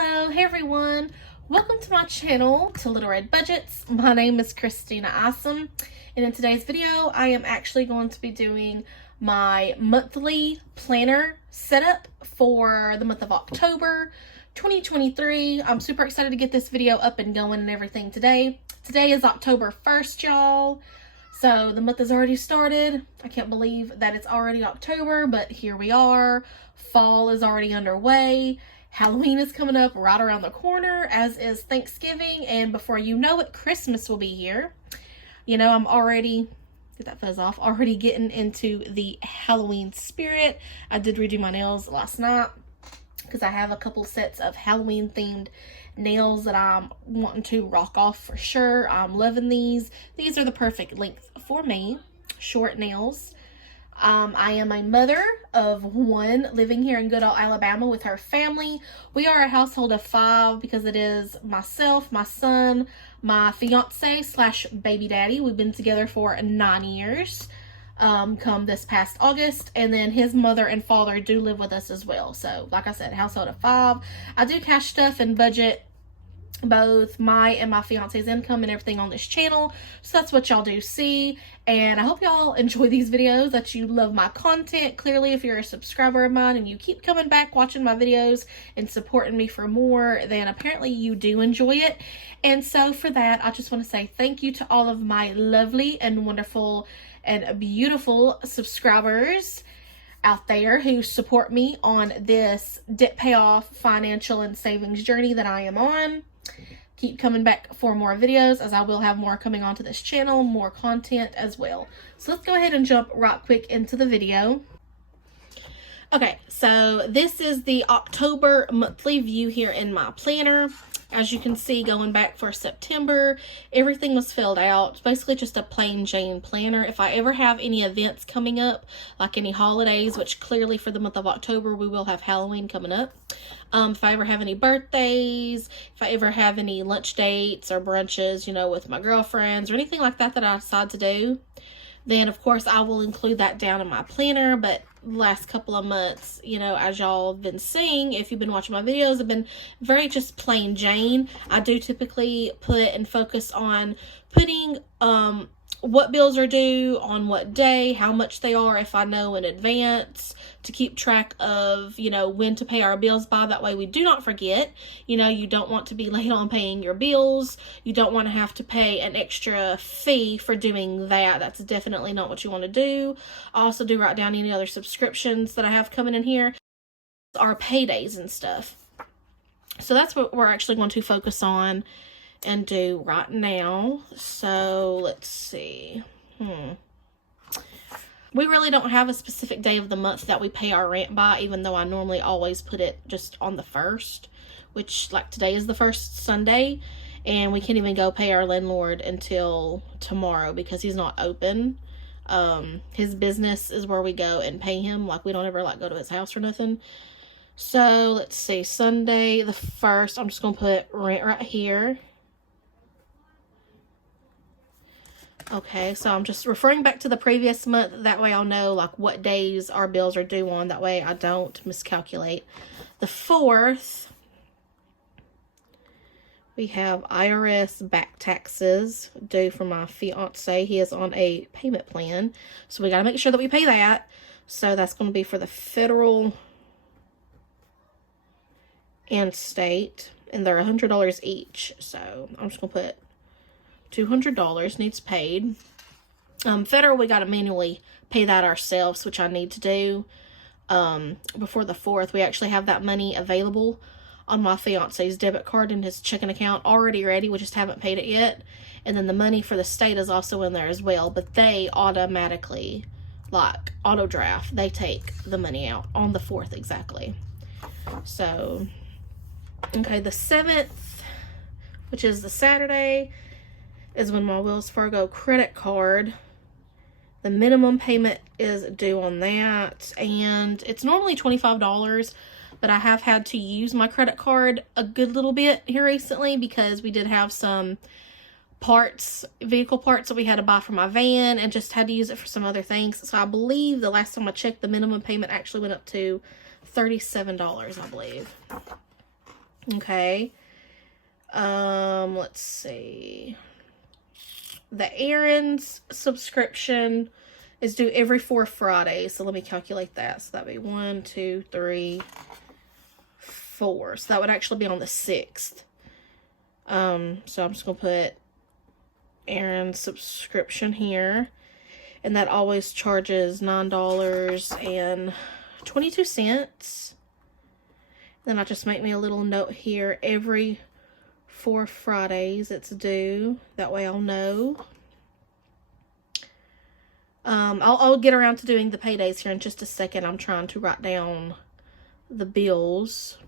Hello, hey everyone. Welcome to my channel, to Little Red Budgets. My name is Christina Awesome, and in today's video, I am actually going to be doing my monthly planner setup for the month of October 2023. I'm super excited to get this video up and going and everything today. Today is October 1st, y'all. So the month has already started. I can't believe that it's already October, but here we are. Fall is already underway. Halloween is coming up right around the corner, as is Thanksgiving, and before you know it, Christmas will be here. You know, I'm already, get that fuzz off, already getting into the Halloween spirit. I did redo my nails last night because I have a couple sets of Halloween themed nails that I'm wanting to rock off for sure. I'm loving these. These are the perfect length for me, short nails. I am a mother of one living here in good old Alabama with her family. We are a household of 5 because it is myself, my son, my fiance / baby daddy. We've been together for 9 years come this past August, and then his mother and father do live with us as well. So like I said, household of 5. I do cash stuff and budget both my and my fiance's income and everything on this channel, so that's what y'all do see. And I hope y'all enjoy these videos, that you love my content. Clearly, if you're a subscriber of mine and you keep coming back watching my videos and supporting me for more, then apparently you do enjoy it. And so for that, I just want to say thank you to all of my lovely and wonderful and beautiful subscribers out there who support me on this debt payoff, financial, and savings journey that I am on. Keep coming back for more videos, as I will have more coming onto this channel, more content as well. So let's go ahead and jump right quick into the video. Okay, so this is the October monthly view here in my planner. As you can see, going back for September, everything was filled out. It's basically just a plain Jane planner. If I ever have any events coming up, like any holidays, which clearly for the month of October, we will have Halloween coming up. If I ever have any birthdays, if I ever have any lunch dates or brunches, you know, with my girlfriends or anything like that that I decide to do, then of course I will include that down in my planner. But last couple of months, you know, as y'all have been seeing, if you've been watching my videos, have been very just plain Jane. I do typically put and focus on putting what bills are due on what day, how much they are if I know in advance, to keep track of, you know, when to pay our bills by. That way we do not forget. You know, you don't want to be late on paying your bills. You don't want to have to pay an extra fee for doing that. That's definitely not what you want to do. I also do write down any other subscriptions that I have coming in here, our paydays and stuff. So that's what we're actually going to focus on and do right now. So let's see. We really don't have a specific day of the month that we pay our rent by, even though I normally always put it just on the 1st, which, like, today is the first Sunday, and we can't even go pay our landlord until tomorrow because he's not open. His business is where we go and pay him. Like, we don't ever, like, go to his house or nothing. So let's see, Sunday the 1st, I'm just gonna put rent right here. Okay, so I'm just referring back to the previous month. That way I'll know, like, what days our bills are due on. That way I don't miscalculate. The 4th, we have IRS back taxes due for my fiance. He is on a payment plan, so we got to make sure that we pay that. So that's going to be for the federal and state, and they're $100 each. So I'm just going to put $200 needs paid. Federal, we got to manually pay that ourselves, which I need to do before the 4th. We actually have that money available on my fiance's debit card in his checking account already ready. We just haven't paid it yet. And then the money for the state is also in there as well, but they automatically, like, auto draft, they take the money out on the 4th exactly. So okay, the 7th, which is the Saturday, is when my Wells Fargo credit card, the minimum payment is due on that, and it's normally $25, but I have had to use my credit card a good little bit here recently because we did have some parts, vehicle parts that we had to buy for my van, and just had to use it for some other things. So I believe the last time I checked, the minimum payment actually went up to $37, I believe. Okay. Let's see. The errands subscription is due every 4 Fridays. So let me calculate that. So that'd be 1, 2, 3, 4. So that would actually be on the 6th. So I'm just going to put errand subscription here. And that always charges $9.22. Then I just make me a little note here. Every 4 Fridays it's due. That way I'll know. I'll get around to doing the paydays here in just a second. I'm trying to write down the bills.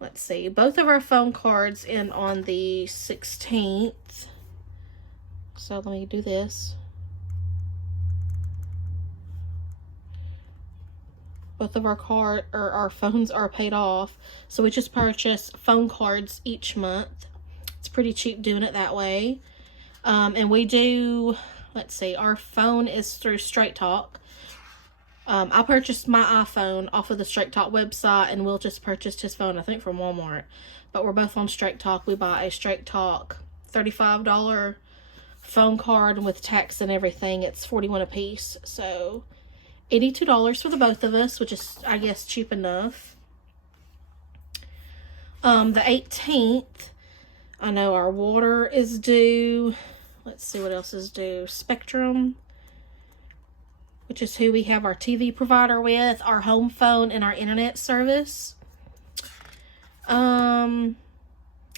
Let's see. Both of our phone cards end on the 16th. So let me do this. Both of our phones are paid off. So we just purchase phone cards each month. It's pretty cheap doing it that way. And we do, let's see, our phone is through Straight Talk. I purchased my iPhone off of the Straight Talk website, and Will just purchased his phone, I think, from Walmart. But we're both on Straight Talk. We buy a Straight Talk $35 phone card, and with tax and everything, it's $41 a piece. So $82 for the both of us, which is, I guess, cheap enough. The 18th, I know our water is due. Let's see what else is due. Spectrum, which is who we have our TV provider with, our home phone, and our internet service. I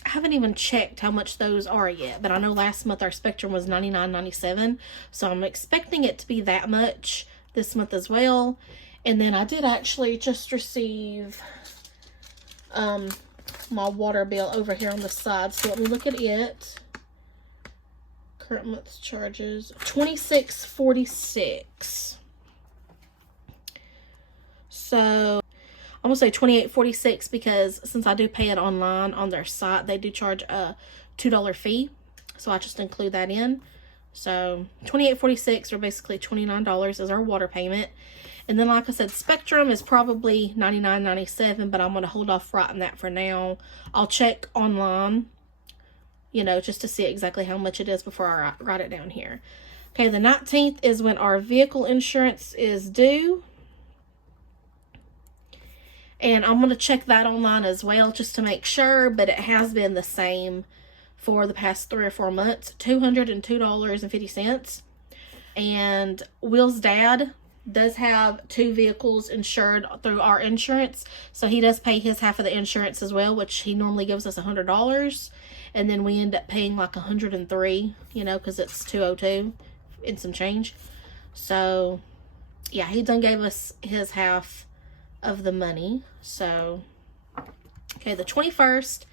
haven't even checked how much those are yet, but I know last month our Spectrum was $99.97, so I'm expecting it to be that much this month as well. And then I did actually just receive my water bill over here on the side, so let me look at it. Current month's charges, $26.46. So I'm gonna say $28.46 because since I do pay it online on their site, they do charge a $2 fee, so I just include that in. So $28.46, or basically $29 is our water payment. And then, like I said, Spectrum is probably $99.97, but I'm going to hold off writing that for now. I'll check online, you know, just to see exactly how much it is before I write it down here. Okay, the 19th is when our vehicle insurance is due. And I'm going to check that online as well just to make sure, but it has been the same for the past 3 or 4 months, $202.50. And Will's dad does have 2 vehicles insured through our insurance, so he does pay his half of the insurance as well, which he normally gives us $100, and then we end up paying like $103, you know, because it's $202 and some change. So yeah, he done gave us his half of the money. So okay, the 21st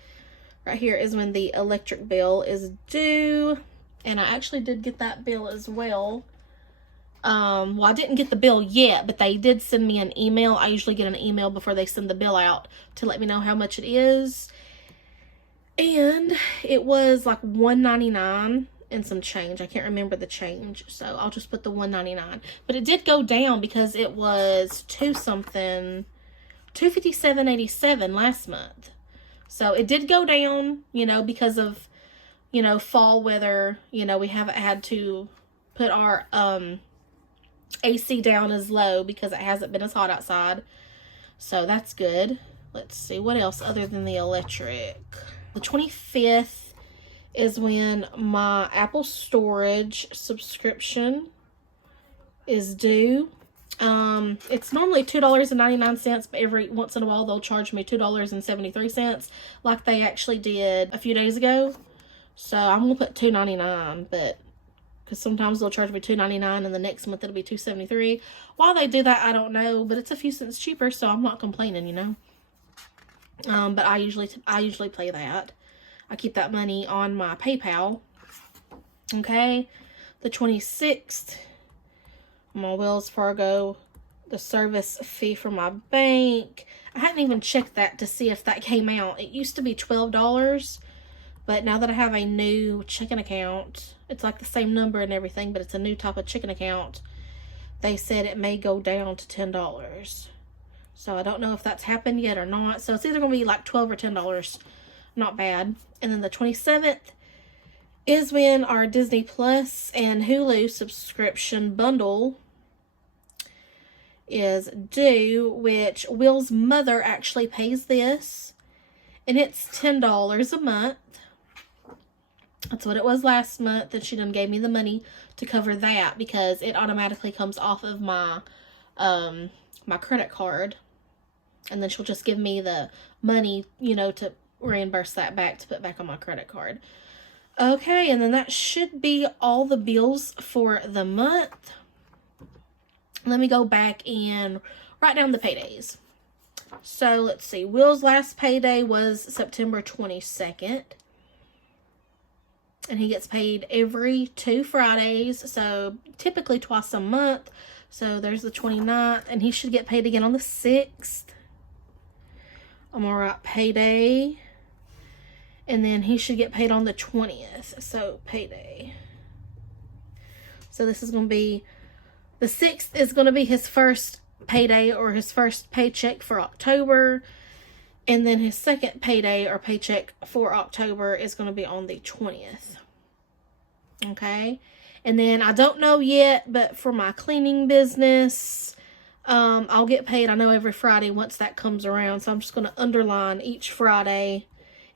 right here is when the electric bill is due, and I actually did get that bill as well. Well, I didn't get the bill yet, but they did send me an email. I usually get an email before they send the bill out to let me know how much it is. And it was like $199 and some change. I can't remember the change, so I'll just put the $199. But it did go down because it was $257.87 last month. So it did go down, you know, because of, you know, fall weather. You know, we haven't had to put our AC down as low because it hasn't been as hot outside. So that's good. Let's see what else other than the electric. The 25th is when my Apple storage subscription is due. It's normally $2.99, but every once in a while they'll charge me $2.73 like they actually did a few days ago. So I'm gonna put $2.99, but because sometimes they'll charge me $2.99 and the next month it'll be $2.73. Why they do that, I don't know, but it's a few cents cheaper, so I'm not complaining, you know. But I usually play that. I keep that money on my PayPal. Okay, the 26th, my Wells Fargo, the service fee for my bank. I hadn't even checked that to see if that came out. It used to be $12, but now that I have a new checking account, it's like the same number and everything, but it's a new type of checking account. They said it may go down to $10. So I don't know if that's happened yet or not. So it's either going to be like $12 or $10. Not bad. And then the 27th is when our Disney Plus and Hulu subscription bundle is due, which Will's mother actually pays this, and it's $10 a month. That's what it was last month, and she done gave me the money to cover that because it automatically comes off of my my credit card, and then she'll just give me the money, you know, to reimburse that back to put back on my credit card. Okay, and then that should be all the bills for the month. Let me go back and write down the paydays. So let's see. Will's last payday was September 22nd. And he gets paid every 2 Fridays. So typically twice a month. So there's the 29th. And he should get paid again on the 6th. I'm going to write payday. And then he should get paid on the 20th. So payday. So this is going to be... The 6th is going to be his first payday or his first paycheck for October. And then his second payday or paycheck for October is going to be on the 20th. Okay. And then I don't know yet, but for my cleaning business, I'll get paid, I know, every Friday once that comes around. So I'm just going to underline each Friday.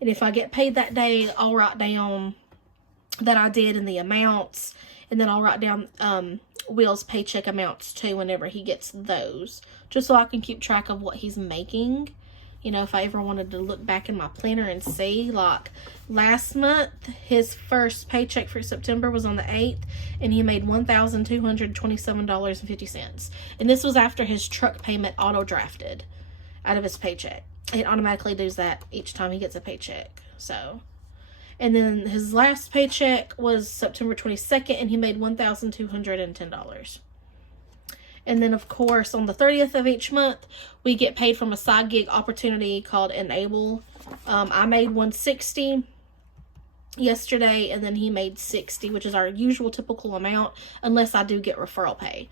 And if I get paid that day, I'll write down that I did and the amounts. And then I'll write down Will's paycheck amounts too whenever he gets those. Just so I can keep track of what he's making. You know, if I ever wanted to look back in my planner and see, like last month, his first paycheck for September was on the 8th, and he made $1,227.50. And this was after his truck payment auto-drafted out of his paycheck. It automatically does that each time he gets a paycheck. So, and then his last paycheck was September 22nd, and he made $1,210. And then, of course, on the 30th of each month, we get paid from a side gig opportunity called Enable. I made $160 yesterday, and then he made $60, which is our usual typical amount, unless I do get referral pay.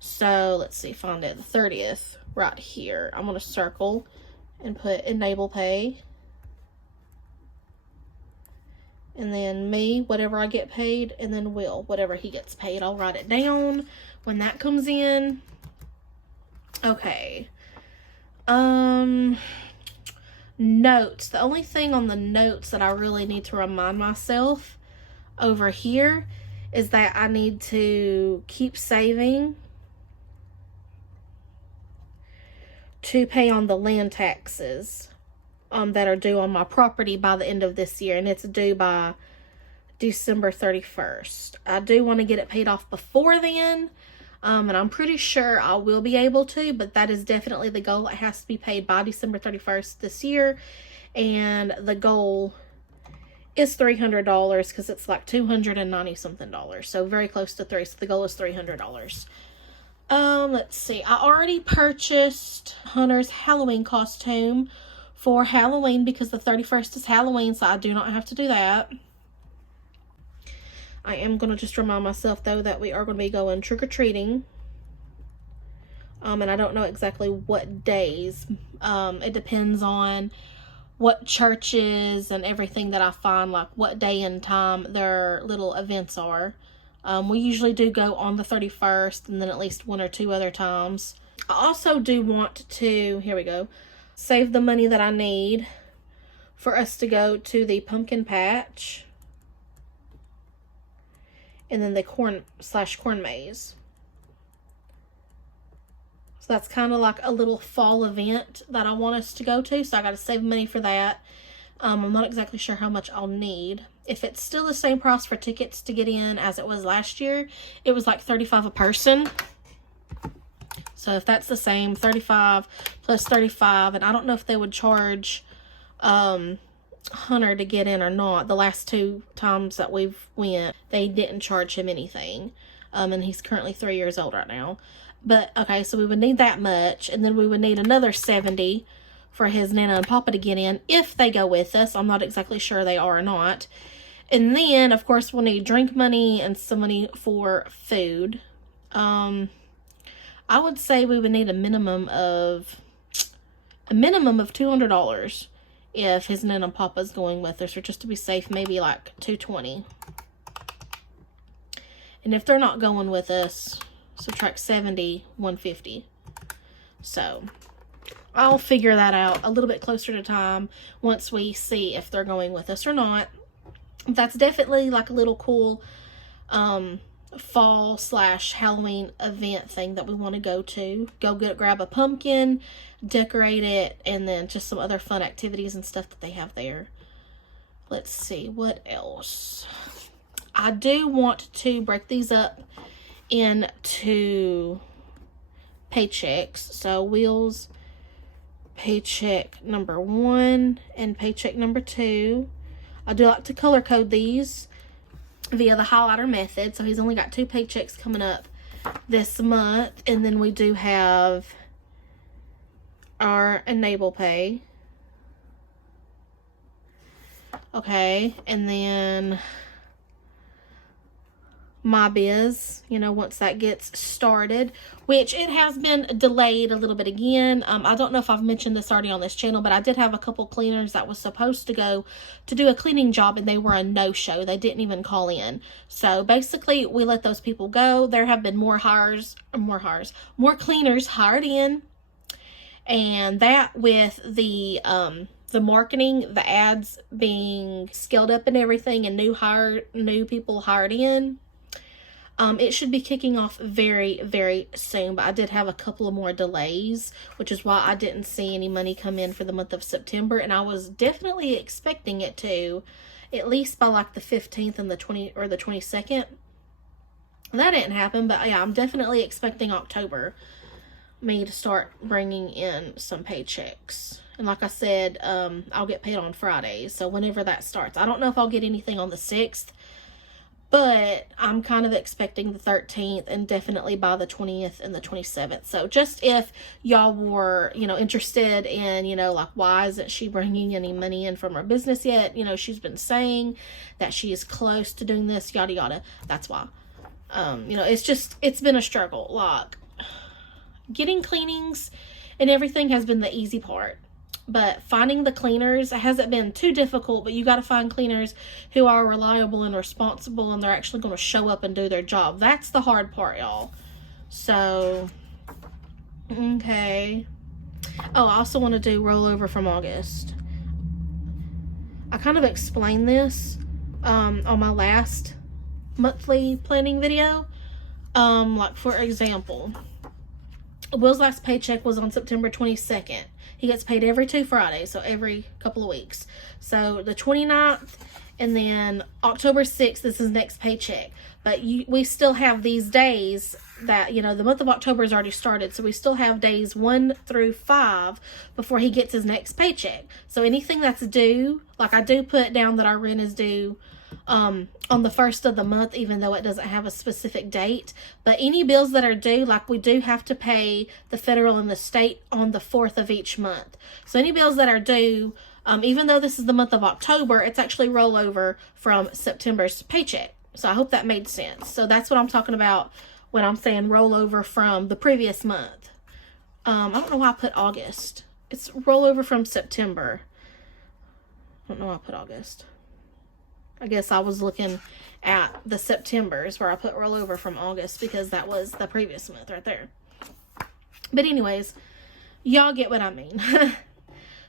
So, let's see, find it. The 30th, right here. I'm going to circle and put Enable Pay. And then me, whatever I get paid, and then Will, whatever he gets paid. I'll write it down when that comes in. Okay. Notes. The only thing on the notes that I really need to remind myself over here is that I need to keep saving to pay on the land taxes that are due on my property by the end of this year, and it's due by December 31st. I do want to get it paid off before then, and I'm pretty sure I will be able to, but that is definitely the goal. It has to be paid by December 31st this year, and the goal is $300 because it's like $290 something, so very close to $300, so the goal is $300. Let's see, I already purchased Hunter's Halloween costume for Halloween because the 31st is Halloween, so I do not have to do that. I am going to just remind myself, though, that we are going to be going trick-or-treating. And I don't know exactly what days. It depends on what churches and everything that I find, like what day and time their little events are. We usually do go on the 31st and then at least 1 or 2 other times. I also do want to, here we go, save the money that I need for us to go to the pumpkin patch and then the corn maze. So that's kind of like a little fall event that I want us to go to, so I got to save money for that. I'm not exactly sure how much I'll need. If it's still the same price for tickets to get in as it was last year, it was like $35 a person. So if that's the same, 35 plus 35, and I don't know if they would charge Hunter to get in or not. The last 2 times that we've went, they didn't charge him anything. And he's currently 3 years old right now. But, okay, so we would need that much, and then we would need another 70 for his Nana and Papa to get in, if they go with us. I'm not exactly sure they are or not. And then, of course, we'll need drink money and some money for food. I would say we would need a minimum of a minimum of $200 if his Nana and Papa's going with us, or just to be safe, maybe like $220. And if they're not going with us, subtract 70, $150. So I'll figure that out a little bit closer to time once we see if they're going with us or not. That's definitely like a little cool fall / Halloween event thing that we want to go to. Grab a pumpkin, decorate it, and then just some other fun activities and stuff that they have there. Let's see, what else? I do want to break these up into paychecks. So Will's paycheck number 1 and paycheck number 2. I do like to color code these via the highlighter method. So he's only got 2 paychecks coming up this month. And then we do have our enable pay. Okay, and then my biz, you know, once that gets started, which it has been delayed a little bit again. I don't know if I've mentioned this already on this channel, but I did have a couple cleaners that was supposed to go to do a cleaning job, and they were a no-show. They didn't even call in. So basically, we let those people go. There have been more cleaners hired in, and that with the marketing, the ads being scaled up and everything, and new people hired in. It should be kicking off very, very soon, but I did have a couple of more delays, which is why I didn't see any money come in for the month of September, and I was definitely expecting it to, at least by like the 15th and the 22nd. That didn't happen, but yeah, I'm definitely expecting October me to start bringing in some paychecks. And like I said, I'll get paid on Fridays, so whenever that starts. I don't know if I'll get anything on the 6th, but I'm kind of expecting the 13th, and definitely by the 20th and the 27th. So just if y'all were, you know, interested in, you know, like, why isn't she bringing any money in from her business yet? You know, she's been saying that she is close to doing this, yada, yada. That's why. You know, it's been a struggle. Like, getting cleanings and everything has been the easy part. But finding the cleaners hasn't been too difficult, but you got to find cleaners who are reliable and responsible, and they're actually going to show up and do their job. That's the hard part, y'all. So, okay. Oh, I also want to do rollover from August. I kind of explained this on my last monthly planning video. Like, for example, Will's last paycheck was on September 22nd. He gets paid every 2 Fridays, so every couple of weeks. So the 29th, and then October 6th is his next paycheck. But we still have these days that, you know, the month of October has already started, so we still have days 1 through 5 before he gets his next paycheck. So anything that's due, like, I do put down that our rent is due on the 1st of the month, even though it doesn't have a specific date. But any bills that are due, like, we do have to pay the federal and the state on the 4th of each month. So any bills that are due, even though this is the month of October, it's actually rollover from September's paycheck. So I hope that made sense. So that's what I'm talking about when I'm saying rollover from the previous month. I don't know why I put August. It's rollover from September. I don't know why I put August. I guess I was looking at the Septembers where I put rollover from August, because that was the previous month right there. But anyways, y'all get what I mean.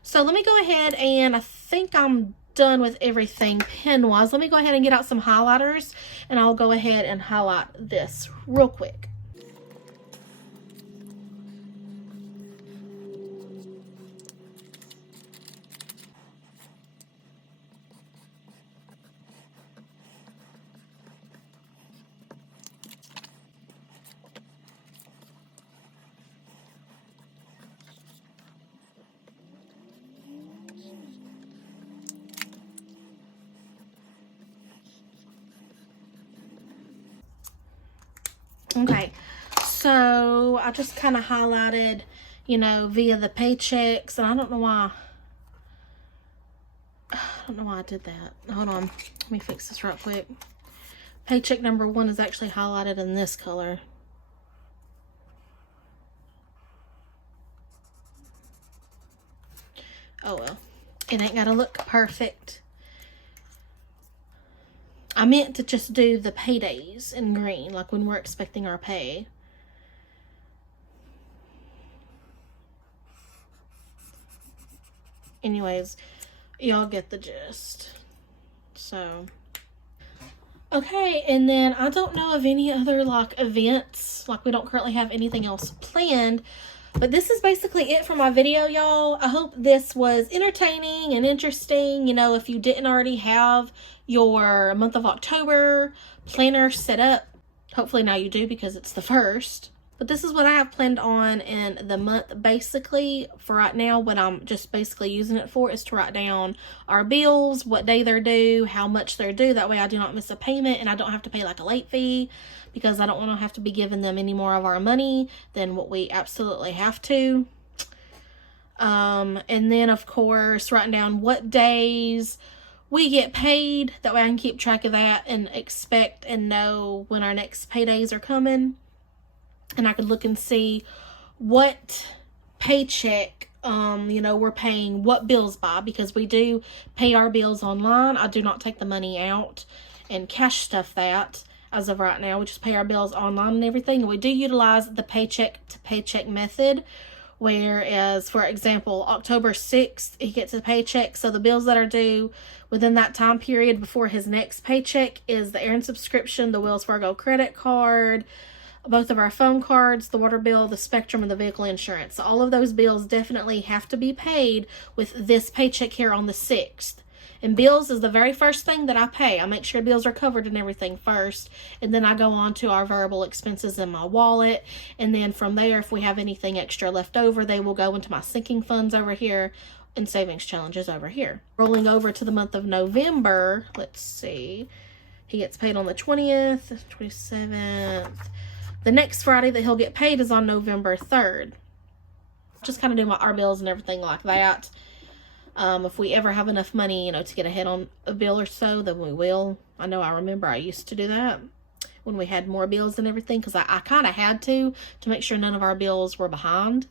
So let me go ahead, and I think I'm done with everything pen wise. Let me go ahead and get out some highlighters, and I'll go ahead and highlight this real quick. Okay, so I just kind of highlighted, you know, via the paychecks, and I don't know why I did that. Hold on, let me fix this right quick. Paycheck number 1 is actually highlighted in this color. Oh well. It ain't gotta look perfect. I meant to just do the paydays in green, like when we're expecting our pay. Anyways, y'all get the gist. So, okay, and then I don't know of any other like events, like we don't currently have anything else planned, but this is basically it for my video, y'all. I hope this was entertaining and interesting. You know, if you didn't already have your month of October planner set up, hopefully now you do because it's the 1st. But this is what I have planned on in the month. Basically, for right now, what I'm just basically using it for is to write down our bills, what day they're due, how much they're due. That way I do not miss a payment and I don't have to pay like a late fee, because I don't want to have to be giving them any more of our money than what we absolutely have to. And then, of course, writing down what days we get paid. That way I can keep track of that and expect and know when our next paydays are coming. And I could look and see what paycheck, you know, we're paying what bills by, because we do pay our bills online. I do not take the money out and cash stuff that as of right now. We just pay our bills online and everything. And we do utilize the paycheck to paycheck method. Whereas, for example, October 6th, he gets a paycheck. So the bills that are due within that time period before his next paycheck is the Aaron subscription, the Wells Fargo credit card, both of our phone cards, the water bill, the Spectrum, and the vehicle insurance. So all of those bills definitely have to be paid with this paycheck here on the 6th. And bills is the very first thing that I pay. I make sure bills are covered and everything first. And then I go on to our variable expenses in my wallet. And then from there, if we have anything extra left over, they will go into my sinking funds over here and savings challenges over here. Rolling over to the month of November, let's see. He gets paid on the 20th, 27th. The next Friday that he'll get paid is on November 3rd. Just kind of do our bills and everything like that. If we ever have enough money, you know, to get ahead on a bill or so, then we will. I know I remember I used to do that when we had more bills and everything, because I kind of had to make sure none of our bills were behind.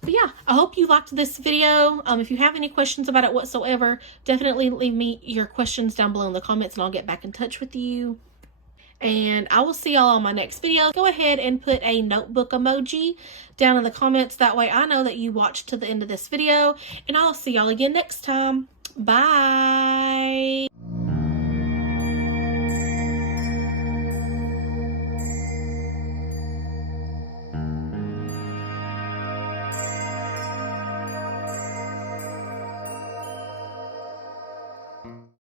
But yeah, I hope you liked this video. If you have any questions about it whatsoever, definitely leave me your questions down below in the comments and I'll get back in touch with you. And I will see y'all on my next video. Go ahead and put a notebook emoji down in the comments. That way I know that you watched to the end of this video. And I'll see y'all again next time. Bye.